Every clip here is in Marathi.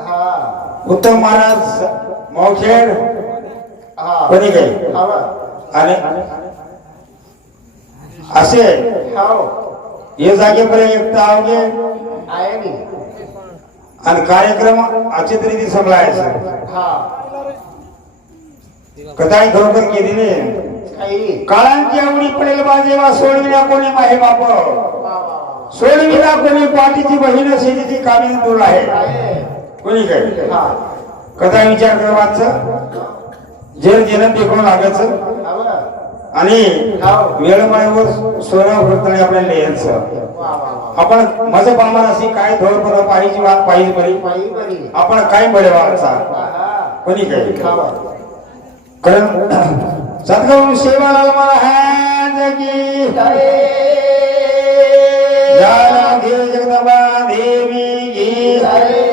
हा. उत्तम महाराज मावखेड हा. कोणी काही आणि? असे? हो. हे जागेपर्यंत एकटा नी आणि कार्यक्रम अचित रीती संभळायचं हा. कथाही खरोखर केलेली काही. काळांची आवडी पडेल बाजेवा सोडविला कोणी माहे बाप सोडविला कोणी पाठीची बहीण शेतीची कामी दूर आहे? कोणी काय? हा. कथा विचार करवाच जेर जेन देखून लागायचं आणि हो. वेळमाळीवर सोनं भरताना आपल्याला लिहायचं. आपण मज पामान अशी काय धोर पर पाहिजे वाट पाहिजे बरी बरी आपण काय बरे वाचा? हा कोणी काय? कारण सद्गुरु सेवालाल महाराज की जानाधीर जगदंबा देवी की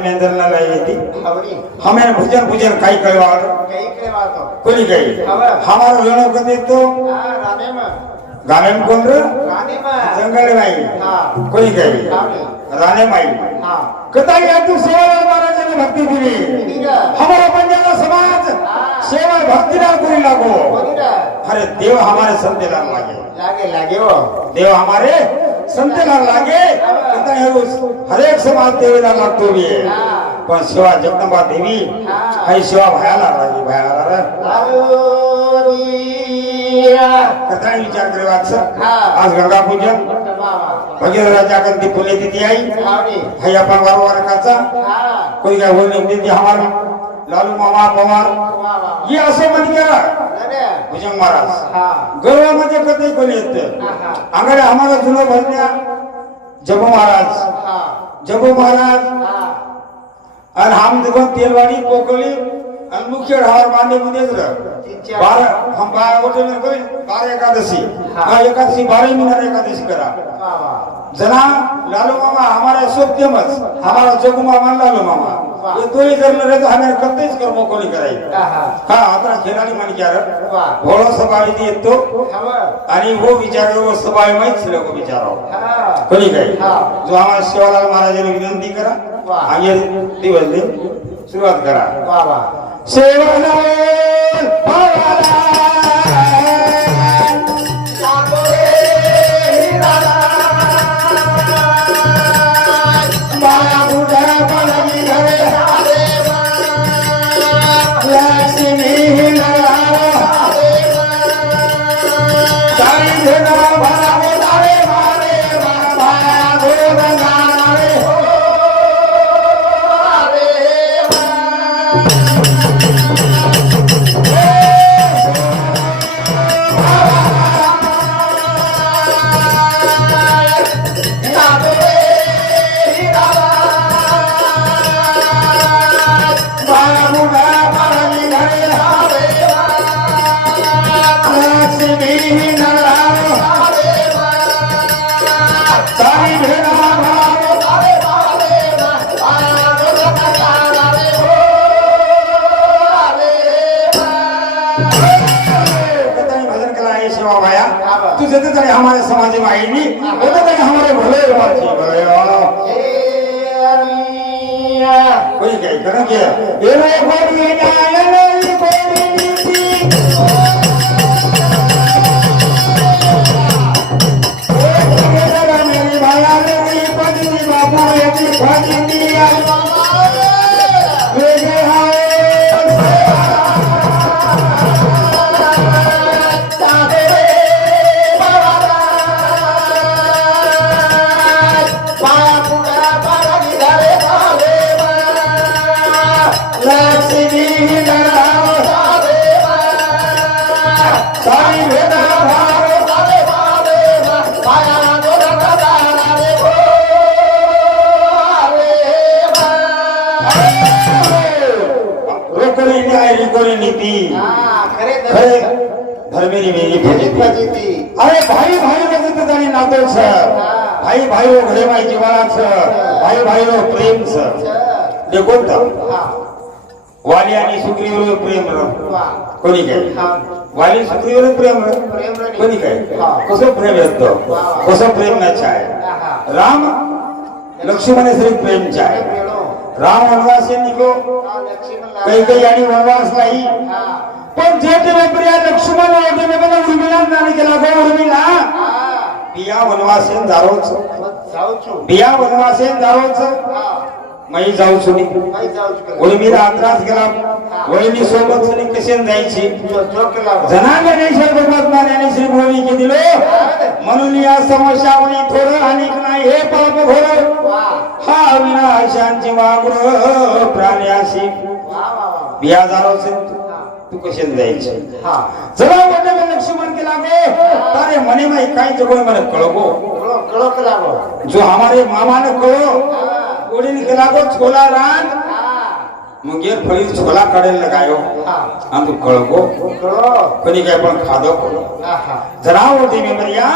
महाराज जी जन्मेंद्र न रही थी हमें भजन भुजन कई करवार कोणी काही हमारो। लेणो कधी तो। गावे में। कोण रे? जंगल माई कोणी काही। राणे माई कथा या तू शिवलाल महाराजांनी भक्ती दिली हमारा पंजाब समाज सेवा भक्ति ना कोई लागो। अरे देव हमारे संतेला हो संतेला लागे? कथा हे हर एक समाज देवीला लागतो बी पण शिवा जगदंबा देवी हाय शिवा भयाला राही भयाला कथा विचार करे वाच आज गंगा पूजन भगीरथाच्या कंती पुण्यतिथी आई। हाय आपण वारवारकाचा कोई काय बोल नाही ती हमारा। लालू मामा पवार ये असं म्हण करा. भुजंग महाराज गर्वामध्ये कधी कोणी येत? आंगडे आम्हाला जुनं भरण्या जबू महाराज जबू महाराज. आणि हम देखो तेलवाडी पोकली आणि मुख्य ढावर बांधे मुदेच बारा हम बारा बारह एकादशी. हाँ. एकादशी बारह महीना एकादशी करा. जना लालू मामा हमारा फेमस हमारा जगू मामा लालू मामा. ये दोही जर न रहे तो हमें कतेच कर्म कोणी कराई हा। मान क्यार भोळो सभावी दी येतो आणि वो विचार वो सभावी माहीत शिले को विचारो कोणी काही जो आम्हाला शिवालाल महाराजांनी विनंती करा आगे दिवस दे सुरुवात करा। शिवलाल तरी हमारे समाज में आई नहीं वो तरी हमारे भले वाची भले वाला कोई कहीं करो क्या ये रे कोई ना ले कोई फजिती फजिती अरे भाई भाई रजत आणि नातो छ भाई भाई रो घरे माई जीवानाचं भाई भाई रो प्रेम छ ते कोणतं हा. वाली आणि सुग्रीवर प्रेम र. कोणी काय? हा. वाली सुग्रीवर प्रेम र. कोणी काय? हा. कसं प्रेम येतं? कसं प्रेम नाही छाय हा. राम लक्ष्मण श्री प्रेम छाय प्रेमो राम वनवास निघो. काही काही आणि वनवास नाही. पण जे ते प्रिया लक्ष्मण मला उर्मिला नाणे केला गो उर्मिला. बिया वनवासेन जारोच बिया वनवासेन जारोच मई जाऊ सुनी. छु उर्मिला अंतरास गेला वहिनी सोबत सुनी कशेन जायची? जो जो केला जनांग नेशर भगवत आणि श्री भूमी की दिलो. म्हणून या समस्यावणी थोडं आणि नाही हे पाप घोर. हा विनाशांची वागुर प्राण्याशी बिया जारोच तू कशेन जायची? जरा वाटलं का लक्ष्मण के लागो तारे मने में काय जगो मने कळगो कळो कळो केला गो. जो हमारे मामा ने कळो ओडीन के लागो छोला रान हा. मग गेर फळी छोला काढेल लगायो. हा. तू कळगो. कळो कोणी काय पण खादो. हा हा. जरा होती मी मरिया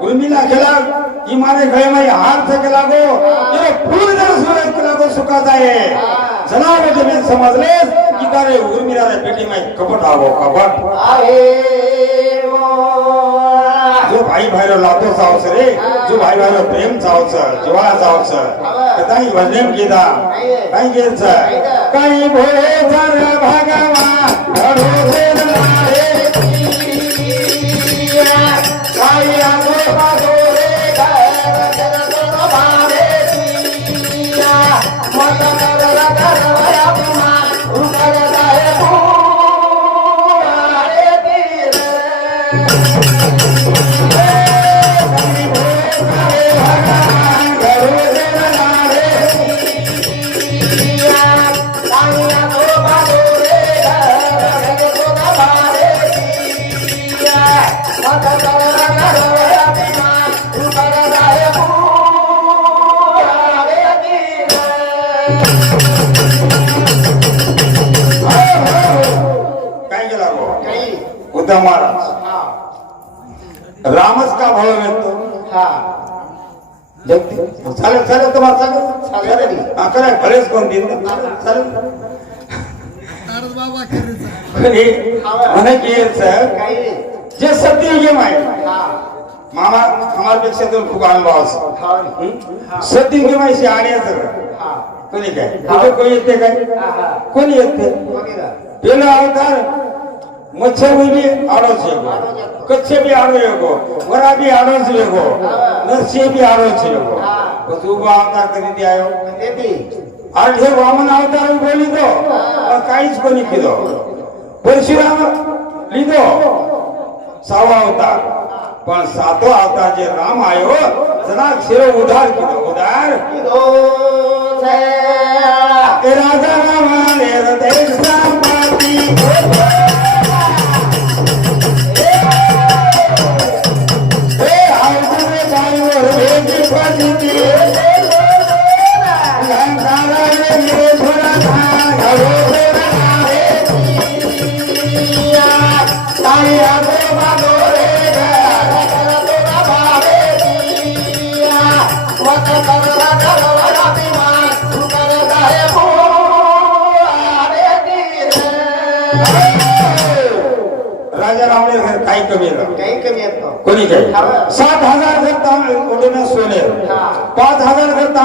उर्मिला गेला. की मारे गळे मै हार गेला गो ये फूल जर सुरे केला गो सुखाचा आहे जरा होते जो भाई भाईरो लातो चावच रे जो भाई भाईरो प्रेम चावच जिवाळा चावच काही वजनेम गेदा काही गेच काही जर भगवान काय केला महाराज? रामच का भाव व्यक्त? चालेल चालेल तुम्हाला चालेल. हा करा. खरेच कोण दिन चालेल. म्हणे की जे सत्य गेम आहे मामा हमारपेक्षा तर खूप अनुभव असतो सत्य गेम आहे शहाणे सगळं કોની કહે? કોઈ વ્યક્તિ કહે? કોની વ્યક્તિ પેલા અવતાર મચ્છર બી આડો કચ્છે બી આડો એવો વરા બી આડો નરસિંહ બી આડો પછી ઊભો અવતાર કરી આવ્યો આઠે વામન અવતાર ઊભો લીધો. કાંઈ જ કોની કીધો પરશુરામ લીધો. સાવ અવતાર. પણ સાતો આવતા જે રામ આવ્યો જરા છેરો ઉધાર કીધો. ઉધાર કીધો. రాజా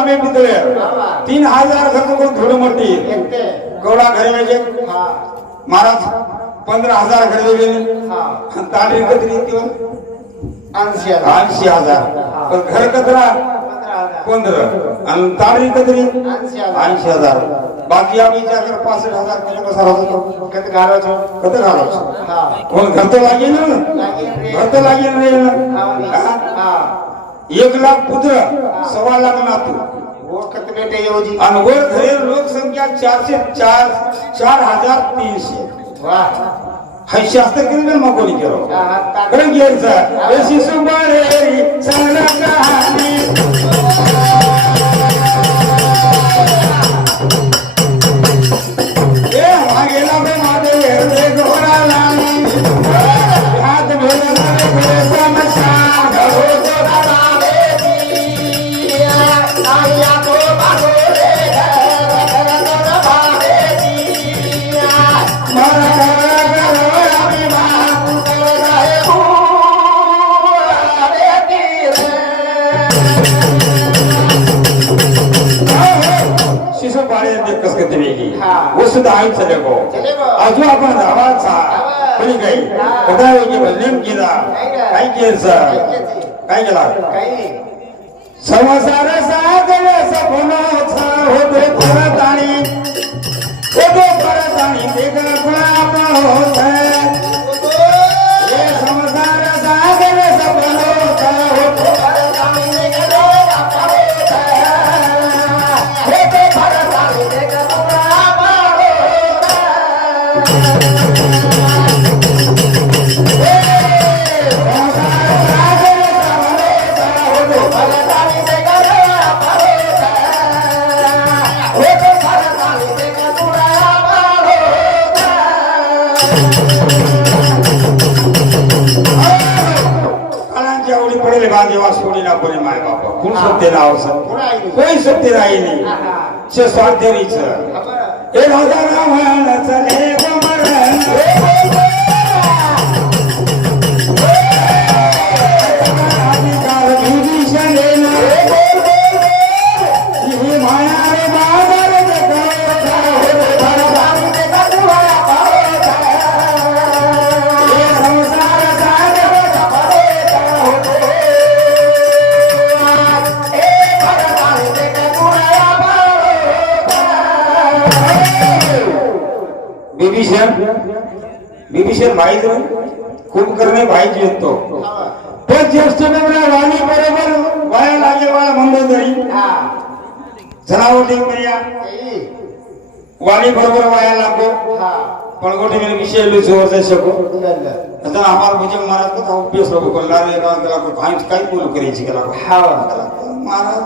तांबे पितळे. तीन हजार घर कोण थोडी मोठी कवडा घरी म्हणजे? हा. महाराज पंधरा हजार घरी गेले तांबे कधी किंवा ऐंशी हजार. ऐंशी हजार. पण घर कचरा? पंधरा आणि तांबडी कधी ऐंशी हजार. बाकी आम्ही विचार कर पासष्ट हजार केले कसा राहतो कधी घालायचो? कधी घालायचं? हा. कोण घर तर लागेल ना. घर तर लागेल रे. हा हा? हा. एक लाख पुत्र सव्वा लाख नातू. वर घरे लोकसंख्या चारशे चार चार हजार तीनशे. हे शास्त्र केलं मग कोणी केलं. कारण घ्यायचं केर सा काई जला काई समसार सा गल सपना सा हो दे पर ताणी ओ ताणी सत्य नाव कोण सत्य राहिली शे स्वार्थरीच हे राजा रावण बिभीषण बिभीषण भाईच कुंभकर्णी भाईच येतो पण ज्येष्ठ नवरा वाणी बरोबर वाया लागे वाया मंदोदरी जनावर देवकर्या वाणी बरोबर वाया लागो. पण गोठे मेरे विषय लो जोर से सको आता आम्हाला मुझे महाराज को तो पेश लोग को ला रे का को भाई काय बोल करे छी कला महाराज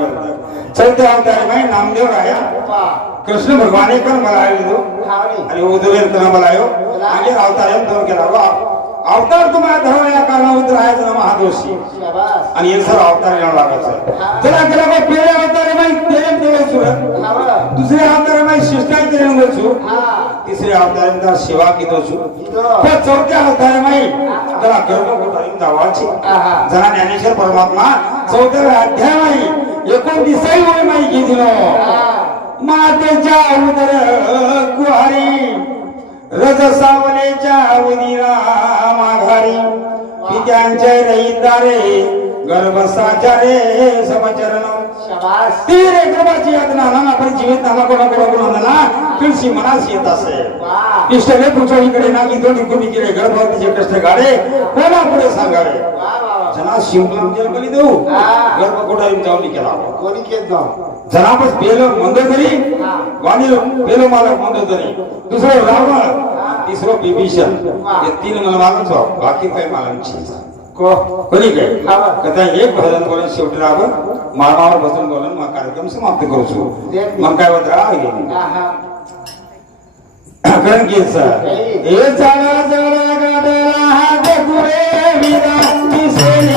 डबडा मेल चौथे अवतारे माई नामदेव राया कृष्ण भगवाने पण मला आयो अरे उद्धवेल तर मलायो आगे अवतार अवतारे दोन केला वा अवतार तुम्हाला धर्म या कारण उद्धव आहे जरा महादोषी शाबास आणि हे सर अवतार येणं लागायचं चला केला बा पहिले अवतारे माई तेरे देवे सुरत दुसरे अवतारे माई शिष्टाचार्य वचू तिसरे अवतार सेवा कितो छु पण चौथ्या अवतार माई त्याला गर्भ कोठारी जावाची जरा ज्ञानेश्वर परमात्मा चौथ्या अध्याय माई एकोणतीसावी वय माई घेतलो मातेच्या उदर कुहारी रज सावलेच्या उदिरा माघारी पित्यांच्या रईदारे गर्भसाच्या रे समचरण. तीर गर्भाची यातना ना आपण जीवित नामा कोणा कोणा कोणा ना तुळशी मनास येत असे. इष्टले पुढच्या इकडे ना की दोन इकडे गेले गर्भवतीचे कष्ट गाडे कोणा पुढे सांगाडे वा वा वा जना शिवलाम जल बली देऊ. गर्भ कोठारी जाऊन केला कोणी केत नाव जना बस बेलो मंदोदरी वाणी बेलो मालक मंदोदरी दुसरं रावण तिसरं बिभीषण. हे तीन मला मालूम छो बाकी काही मालूम छी को? कोणी काय. कदा एक भजन शेवटी रावण माळावर बसून बोलून मग कार्यक्रम समाप्त करू मग काय होत राहा आहा कारण की सर हे. चला चला गाडला हात पुरे विदा तिसरी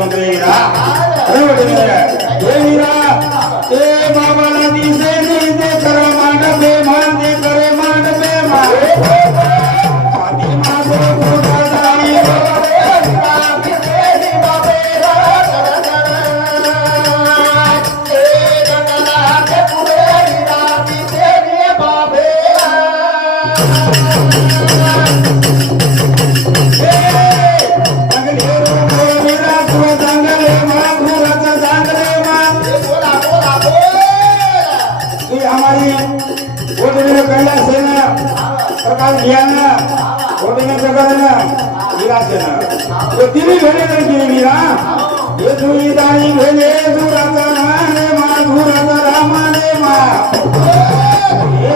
मोठे ठिकाणी कोण रे वीरा अरे मोठे वीरा हे वीरा ते बाबाला दिसे प्रकाश ध्यान वोटिंग में जगह वीरा सेना तो तिन्ही भेले नाही तिन्ही वीरा ये तुझी दाणी भेले माने मा धुराचा रामाने मा ये.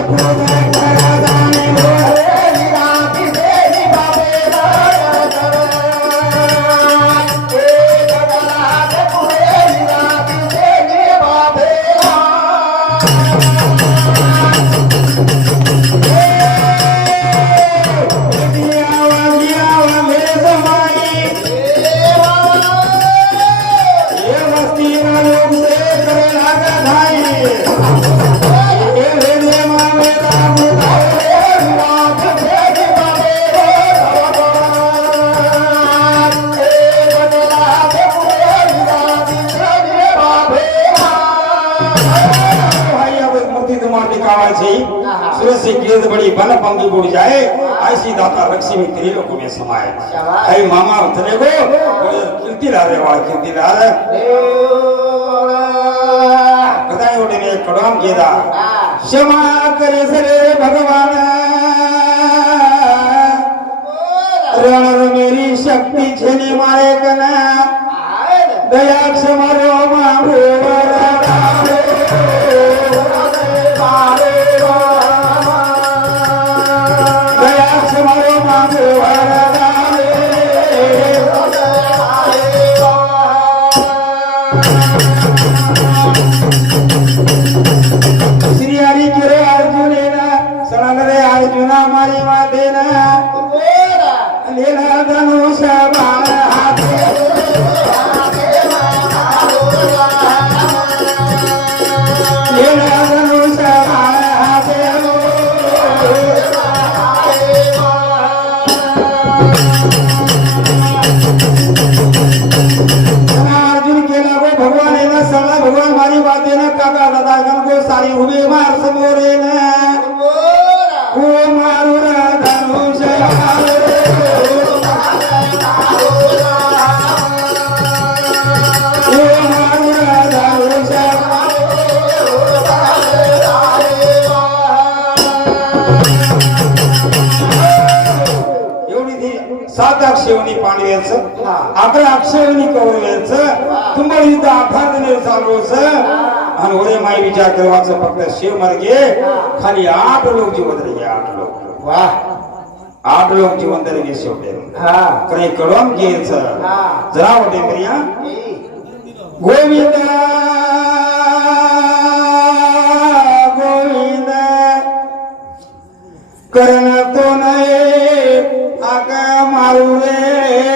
ऐसी दाता रक्षी में तेरे लोग में समाए ऐ मामा उतरे गो कीर्ति ला रे वाला कीर्ति ला रे बताए उठे ने कड़ाम केदा क्षमा करे सरे भगवान रण मेरी అక్కడ अक्षयनीकवण्याच तुम्हाला इथं आठाधने चालू आणि होय माय विचार करवाचं फक्त शिव मार्गे खाली आठ लोक जीवन रे आठ लोक. वा. आठ लोक जीवन रे शेवटे. हा. काही कळम जरा वाटे प्रिया गोविंद. गोविंद. करण तो नाही आका मारू रे